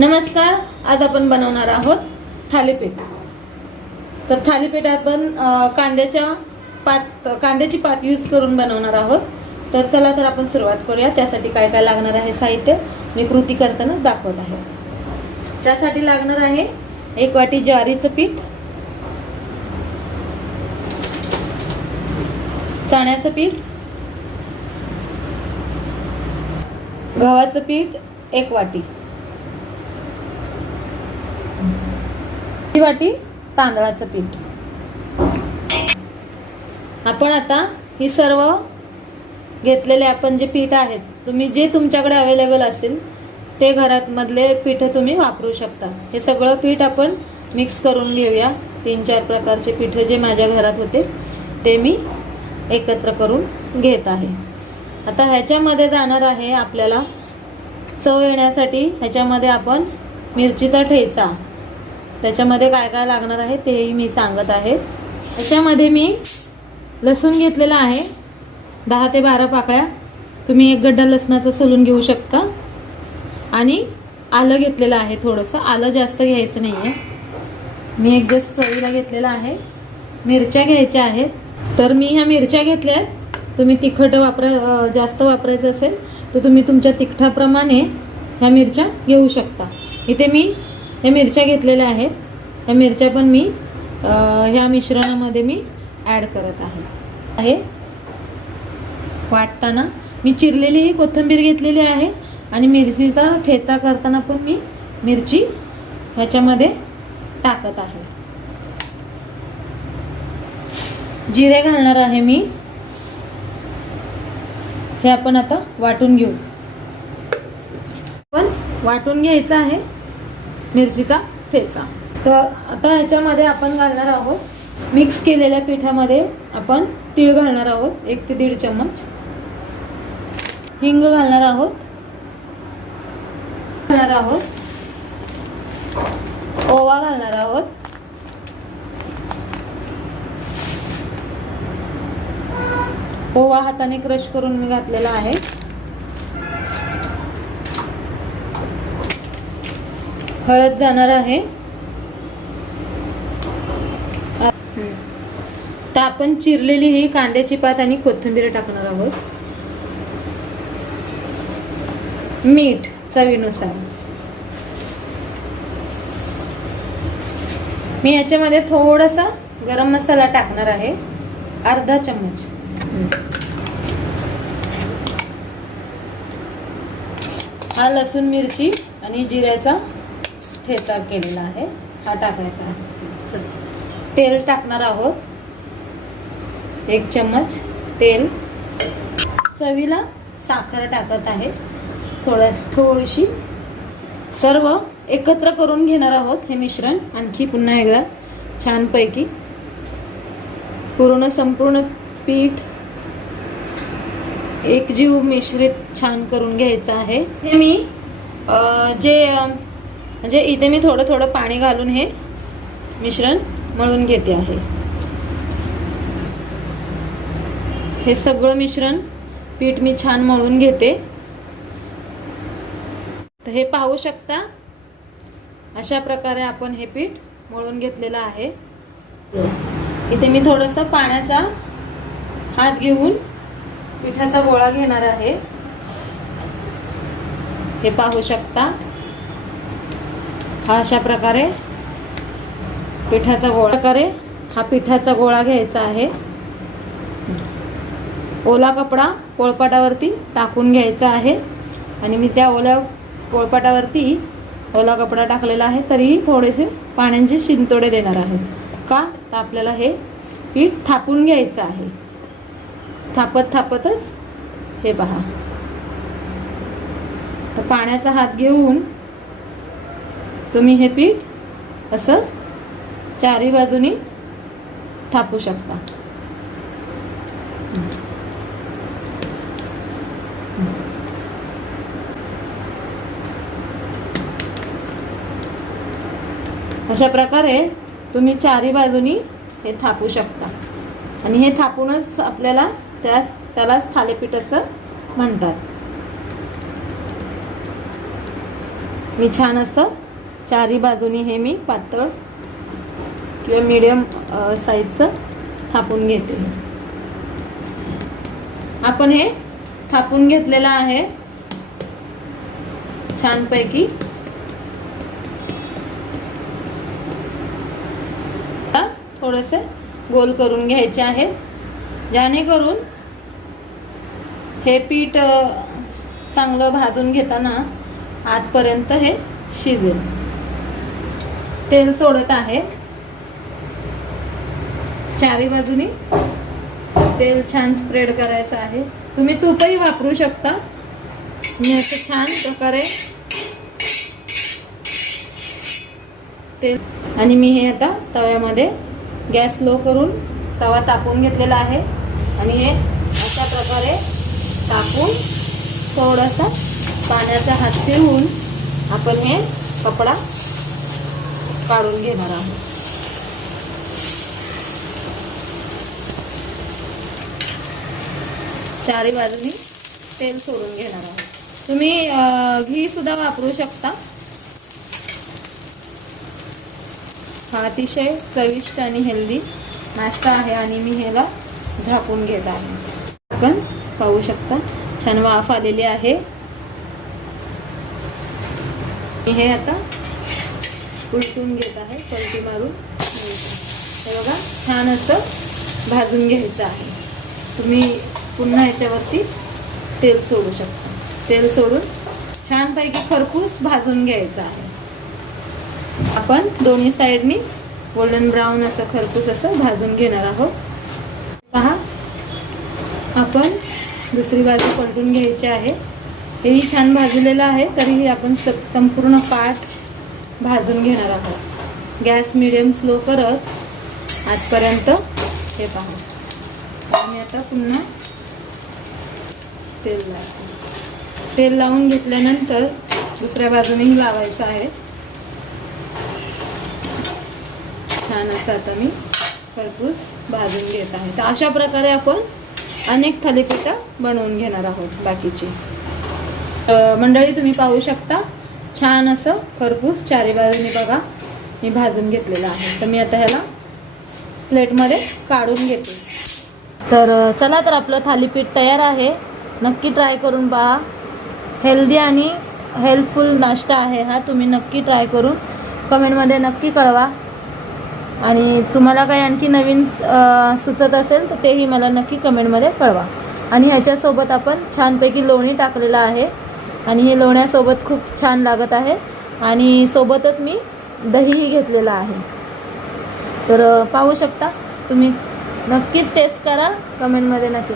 नमस्कार, आज आपण बनवणार आहोत थालीपीठ। तर थालीपीठ आपण कांद्याची पात यूज करून बनवणार आहोत। तर चला तर आपण सुरुवात करूया। त्यासाठी काय काय लागणार आहे साहित्य मी कृती करताना दाखवत आहे। त्यासाठी लागणार आहे 1 वाटी ज्वारीचं पीठ, चण्याचं पीठ, गव्हाचं पीठ 1 वाटी, 1 वाटी तांदळाचं पीठ। आपण आता ही सर्व घेतलेले आपण जे पीठ आहेत, तुम्ही जे तुमच्याकडे अवेलेबल असेल ते घरात मधले पीठ तुम्ही वापरू शकता। हे सगळं पीठ आपण मिक्स करून घेऊया। 3-4 प्रकारचे पीठ जे माझ्या घरात होते ते मी एकत्र करून घेत आहे। आता ह्याच्यामध्ये जाणार आहे आपल्याला चव येण्यासाठी, ह्याच्यामध्ये आपण मिरचीचा ठेचा, त्याच्यामध्ये काय काय लागणार आहे तेही मी सांगत आहे। ह्याच्यामध्ये मी लसूण घेतलेला आहे 10 ते 12 पाकळ्या, तुम्ही 1 गड्डा लसणाचा सोलून घेऊ शकता। आणि आलं घेतलेलं आहे, थोडंसं आलं जास्त घ्यायचं नाही आहे, मी एक जस्ट चवीला घेतलेला आहे। मिरच्या घ्यायच्या आहेत, तर मी ह्या मिरच्या घेतल्यात। तुम्ही तिखट जास्त वापरायचं असेल तर तुम्ही तुमच्या तिखटाप्रमाणे ह्या मिरच्या घेऊ शकता। इथे मी ह्या मिरच्या घेतलेल्या आहेत, ह्या मिरच्या पण मी ह्या मिश्रणामध्ये मी ॲड करत आहे। वाटताना मी चिरलेली ही कोथिंबीर घेतलेली आहे आणि मिरचीचा ठेचा करताना पण मी मिरची ह्याच्यामध्ये टाकत आहे। जिरे घालणार आहे मी, हे आपण आता वाटून घेऊ। पण वाटून घ्यायचा आहे मिरचीचा ठेचा। तर आता ह्याच्यामध्ये आपण घालणार आहोत मिक्स केलेल्या पिठामध्ये आपण तीळ घालणार आहोत 1 ते 1.5 चम्मच, हिंग घालणार आहोत, ओवा घालणार आहोत, ओवा हाताने क्रश करून मी घातलेला आहे। हळद जाणार आहे। तर आपण चिरलेली ही कांद्याची पात आणि कोथिंबीर टाकणार आहोत। मीठ चवीनुसार, मी याच्यामध्ये थोडासा गरम मसाला टाकणार आहे, अर्धा चम्मच। हा लसूण मिरची आणि जिऱ्याचा ठेचा केलेला आहे, हा टाकायचा आहे। तेल टाकणार आहोत 1 चम्मच तेल, चवीला साखर टाकत आहे थोडीशी। सर्व एकत्र करून घेणार आहोत हे मिश्रण आणखी पुन्हा एकदा छानपैकी। संपूर्ण पीठ एकजीव मिश्रित छान करून घ्यायचं आहे। हे मी म्हणजे इथे मी थोडं थोडं पाणी घालून हे मिश्रण मळून घेते आहे। हे सगळं मिश्रण पीठ मी छान मळून घेते। तर हे पाहू शकता, अशा प्रकारे आपण हे पीठ मळून घेतलेलं आहे। इथे मी थोडंसं पाण्याचा हात घेऊन पिठाचा गोळा घेणार आहे, हे पाहू शकता। हा अशा प्रकारे पिठाचा गोळा घ्यायचा आहे। ओला कपडा पोळपाटावरती टाकून घ्यायचा आहे आणि मी त्या ओल्या पोळपाटावरती ओला कपडा टाकलेला आहे, तरीही थोडेसे पाण्याचे शिंतोडे देणार आहे। का तर आपल्याला हे पीठ थापून घ्यायचं आहे। थापतच हे पहा, तर पाण्याचा हात घेऊन तुम्ही हे पीठ असं चारी बाजूनी थापू शकता। अशा प्रकारे तुम्ही चारी बाजूनी हे थापू शकता आणि हे थापूनच आपल्याला त्याला थालीपीठ असं म्हणतात। मी छान असं चारी बाजूनी हे मी पातळ किंवा मीडियम साईजचं थापून घेते. आपण हे थापून घेतलेलं आहे छानपैकी. थोडेसे गोल करून घ्यायचे आहेत, जेणेकरून हे पीठ चांगलं भाजून घेताना आतपर्यंत हे शिजेल. तेल सोडत आहे, चारी बाजूनी तेल छान स्प्रेड करायचं आहे. तुम्ही तूपही वापरू शकता. मी असं छान प्रकारे तेल, आणि मी हे आता तव्यामध्ये गॅस लो करून तवा तापून घेतलेला आहे आणि हे अशा प्रकारे टाकून थोडासा पाण्याचा हात फिरवून आपण हे कपडा काढून घेणार आहोत. चारी बाजूनी तेल सोडून घेणार आहोत. तुम्ही घी सुद्धा वापरू शकता. हा अतिशय चविष्ट आणि हेल्दी नाश्ता आहे आणि मी ह्याला झाकून घेत आहे. आपण पाहू शकता छान वाफ आलेली आहे. मी हे आता उलटून घेत आहे, पलटी मारून. हे बघा छान असं भाजून घ्यायचं आहे. तुम्ही पुन्हा याच्यावरती तेल सोडू शकता. तेल सोडून छानपैकी खरपूस भाजून घ्यायचं आहे. आपण दोन्ही साईडनी गोल्डन ब्राऊन असं खरपूस असं भाजून घेणार आहोत. पहा, आपण दुसरी बाजू पलटून घ्यायची आहे. हेही छान भाजलेलं आहे, तरीही आपण संपूर्ण पाट भाजून घेणार आहोत. गॅस मीडियम स्लो करत आजपर्यंत हे पहा. मी आता पुन्हा तेल लावते. तेल लावून घेतल्यानंतर दुसऱ्या बाजूनेही लावायचं आहे. छान असं आता मी खरपूस भाजून घेत आहे. तर अशा प्रकारे आपण अनेक थालीपीठं बनवून घेणार आहोत बाकीची. मंडळी तुम्ही पाहू शकता छान असं खरपूस चारी बाजूने बघा मी भाजून घेतलेलं आहे. तर मी आता ह्याला प्लेटमध्ये काढून घेते. तर चला, तर आपलं थालीपीठ तयार आहे. नक्की ट्राय करून पहा. हेल्दी आणि हेल्पफुल नाश्ता आहे हा. तुम्ही नक्की ट्राय करून कमेंटमध्ये नक्की कळवा. आणि तुम्हाला काही आणखी नवीन सुचत असेल तर तेही मला नक्की कमेंटमध्ये कळवा. आणि ह्याच्यासोबत आपण छानपैकी लोणी टाकलेलं आहे आणि हे लोण्यासोबत खूप छान लागत आहे. आणि सोबतच मी दहीही घेतलेलं आहे. तर पाहू शकता तुम्ही. नक्कीच टेस्ट करा, कमेंटमध्ये नक्की.